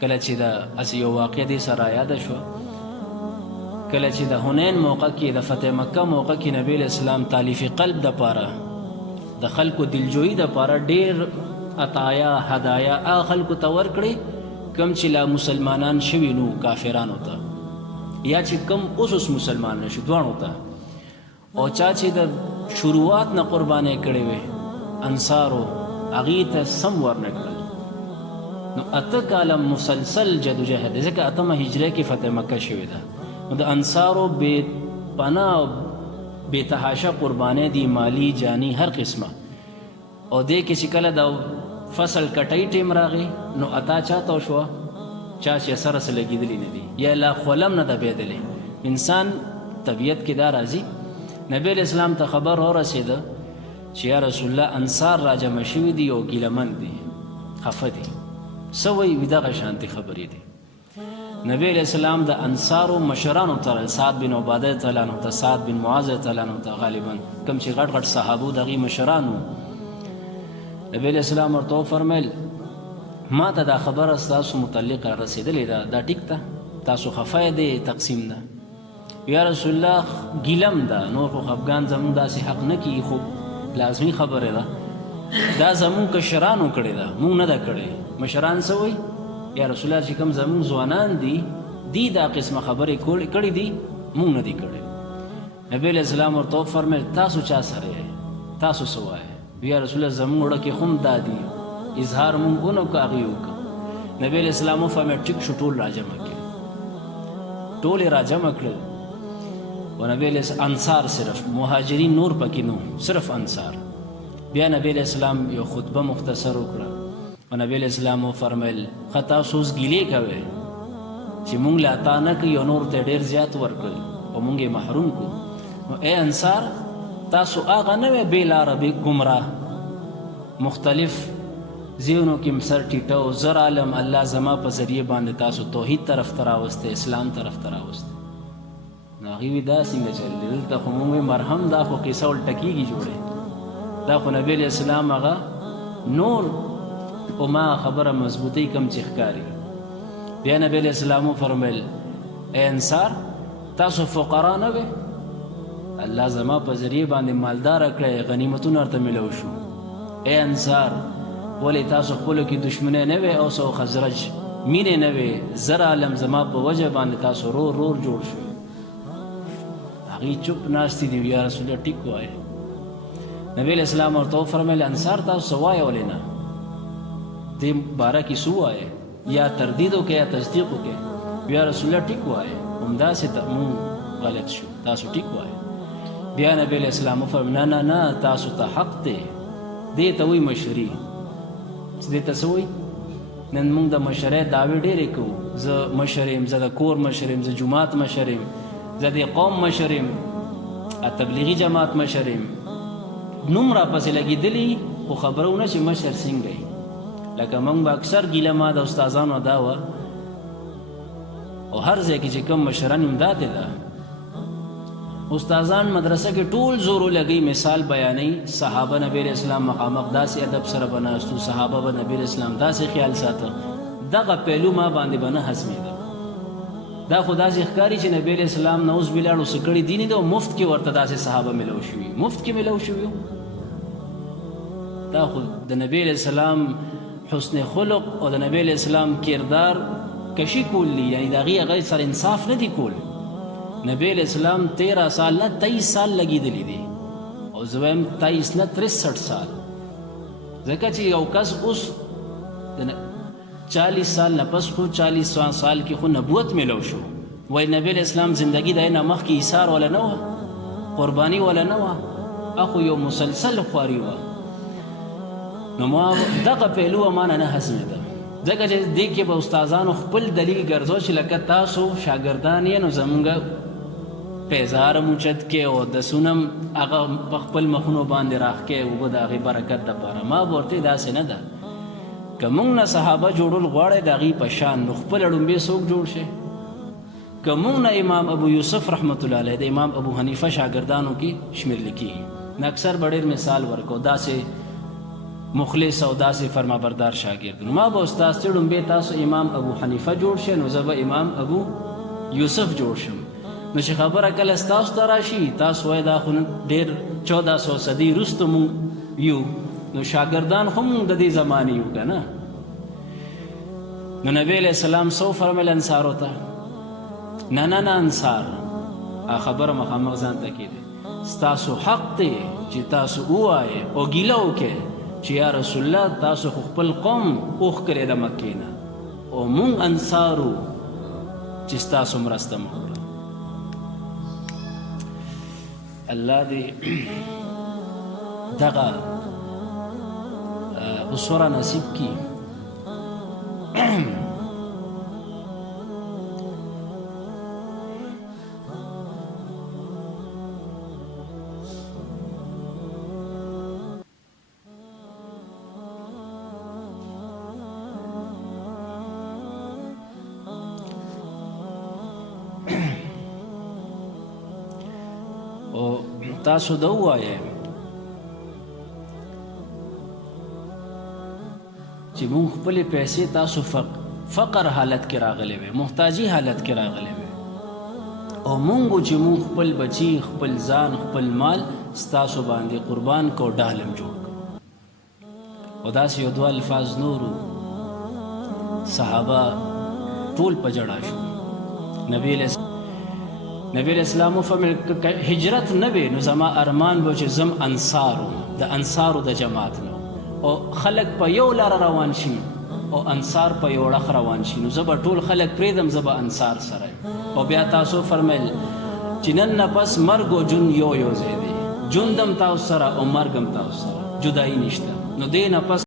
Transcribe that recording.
کله چې د یو واقع دې سره یاده شوه، کله چې د حنین موقع کې د فتح مکه موقع کې نبی علیہ السلام تالیف قلب دپاره د خلکو دلجویي دپاره ډېر عطایا هدایا هغه خلکو ته ورکړې کم چې لا مسلمانان شوي نو کافرانو ته، یا چې کم اوس مسلمان نشو دواړو ته، او چا چې د شروعات نه قربانۍ کړې وې انصارو هغې ته سم ورنه کړل. نو 8 کاله مسلسل جدوجهد، ځکه 8مه هجرۍ کې فتح مکه شوې ده. نو د انصارو بې پناه او بې تحاشه قربانۍ دي، مالی جانی هر قسمه. او دې کې چې کله د فصل کټۍ ټیم راغی نو عطا چاته وشوه چا چې سره څه لګېدلي نه دي یا لا خولم نه ده بېدلی. انسان طبیعت کې دا راځي. نبی علیہ السلام ته خبر ورسېده چې یا رسول الله انصار راجمع شوي دي او ګیلمن دي، خفه دي. څه وایي؟ وي دغه شانتې خبرې دي. نبی علیہ السلام د انصارو مشرانو ته، سعد بن عباده تعالی عنہ ته، سعد بن معاذ تعالی عنہ ته، غالبا کوم چې غټ غټ صحابو دغې مشرانو، نبی علیہ السلام ورته وفرمیل ما ته دا خبره ستاسو متعلق را رسېدلې ده، دا ټیک ده، تاسو خفه دی تقسیم ده. یا رسول الله ګیلم ده، نور خو خفګان زمونږ داسې حق نه کېږي، خو لازمي خبره ده، دا زمونږ کشرانو کړې ده، مونږ نه ده کړې. مشران څه وایي؟ یا رسول الله چې کوم زمونږ ځوانان دي دی دا قسمه خبرې کړې دي، مونږ نه دي کړې. نبی علیہ السلام ورته وفرمیل تاسو چا سره یې؟ تاسو څه وایئ؟ یا رسول الله زمونږ وړه کې خو هم دا دي، اظهار مونږ ونه کړو هغې وکړو. نبی علیہ السلام وفرمیل ټیک شو، ټول راجمع کړي، ټول یې راجمع کړل. و نبی علیہ انصار، صرف مهاجرین نور پکې نو، صرف انصار. بیا نبی علیہ السلام یو خطبه مختصر وکړه او نبی علیہ السلام وفرمیل ښه تاسو اوس ګیلې کوئ چې مونږ له عطا نه کوي او نور ته ډېر زیات ورکړل او مونږ یې محروم کړو. نو ای انصار تاسو هغه نه وی بې لاره ګمراه، مختلف ځایونو کې سر ټیټه، زر عالم الله زما په ذریعه باندې تاسو توحید طرف ته راوسته، اسلام طرف ته راوسته. نو هغې وي دا څنګه چل دی؟ دلته خو مونږ وایي مرهم دا خو قصه الټه کېږي جوړې، دا خو نبی علیہ السلام هغه نور او ما خبره مضبوطی کم چې ښکاري. بیا نبی علیہ السلام وفرمیل ای انصار تاسو فقرا نه وئ، الله زما په ذریعه باندې مالداره کړی، غنیمتونه ورته میلو شو. ای انصار ولې تاسو خپلو کې دشمنۍ نه وئ، اوس او خزرج مینې نه وئ، زر عالم زما په وجه باندې تاسو رور رور جوړ شو. هغې چپ ناستې دي. یا رسول الله ټیک وایه. نبی علیہ السلام ورته وفرمیل انصار تاسو څه وایه ولې نه؟ دې باره کې څه وایه؟ یا تردید وکړئ یا تصدیق وکړئ. یا رسول الله ټیک وایه، همداسې مونږ غلط شو، تاسو ټیک وایه. بیا نبی علیہ السلام وفرمیل نه نه نه تاسو ته حق دی، دې ته وایي مشري. دې ته څه وایي؟ نن مونږ د مشرۍ دعوې ډېرې کوو، زه مشر یم، زه د کور مشر یم، زه جومات مشر یم، زه د قوم مشر یم، تبلیغي جماعت مشر یم. نوم راپسې لګېدلي خو خبرونه چې مشر څنګه یي. لکه موږ به اکثر ګیله ما د استادانو دا وه او هر ځای کې چې کوم مشران یم داتې ده. استادان مدرسه کې ټول زور ولګوي، مثال بیانوي، صحابه نبی علیہ السلام مخامخ داسې ادب سره به ناستو، صحابه به نبی علیہ السلام داسې خیال ساته. دغه پهلو ما باندې به نه هضمېده. دا خو داسې ښکاري چې نبی علیہ السلام نه اوس بلاړو څه کړي دي نه ده، او مفت کې ورته داسې صحابه میلو شوي، مفت کې میلو شوي. دا خو د نبی علیہ السلام حسن خلق او د نبی علیہ السلام کردار کشي کول دي، یعنی د هغې هغه سره انصاف نه دي کول. نبی علیہ السلام 13 سال نه 23 سال لګېدلی دي، او زه وایم 23 نه 63 سال. ځکه چې یو کس اوس 40 سال نه پس خو 40 سال کې خو نبوت میلو شو، وایي نبی علیہ السلام زندگی د نه مخکې ایثار ولا نه وه، قرباني ولا نه وه، اخو یو مسلسل خواري وه. نو ما دغه پهلو ما نه هضمېده، ځکه چې دې کې به استادانو خپل دلیل ګرځو چې لکه تاسو شاګردان یې نو زمونږ پیزار موچت کې او دسونه هغه په خپل مخونو باندې راښکې اوبه د هغې برکت دپاره. ما به ورته داسې نه ده، که موږ نه صحابه جوړول غواړئ د هغې په شان، نو خپله ړومبې څوک جوړ شي؟ که موږ نه امام ابو یوسف رحمت الله علیه د امام ابو حنیفه شاګردانو کې شمیرل کېږي. نه اکثر به ډېر مثال ورکو، داسې مخلص او داسې فرمانبردار شاګرد. ما به استاد ته ډومبې تاسو امام ابو حنیفه جوړ شئ نو زه به امام ابو یوسف جوړ شم. نو چې خبره کله ستاسو ته راشي تاسو وایئ دا خو ډېر 1400 صدي وروسته مونږ یو، نو شاګردان خو مونږ د دې زمانې یو که نه. نو نبی علیہ السلام سو فرمیل انصارو ته نه نه نه انصار خبره مخامخ ځان ته کېده ستاسو حق دی چې تاسو ووایئ او ګیله وکړئ چې یا رسول الله تاسو خو خپل قوم اوښ کړی د مکې نه او مونږ انصارو چې ستاسو مرسته مو وکړه. الله دې دغه اسوره نصیب کړي. او تاسو دا ووایئ چې مونږ خپلې پیسې تاسو فقر حالت کې راغلی وی، محتاجي حالت کې راغلی وی، او مونږ چې مونږ خپل بچي خپل ځان خپل مال ستاسو باندې قربان کو ډالم جوړ کړو. او داسې یو دوه الفاظ نورو صحابه ټول په ژړا شو. نبی علیہ السلام وفرمیل که هجرت نه وی نو زما ارمان به چې زم انصارو د انصارو د جماعت نو او خلک په یو لاره روان شي او انصار په یو اړخ روان شي نو زه به ټول خلک پرېږدم زه به انصار سره. او بیا تاسو فرمیل چې نن نه پس مرګ او ژوند یو ځای دی، ژوند هم تاسو سره او مرګ هم تاسو سره، جدایي نشته. نو دې نه پس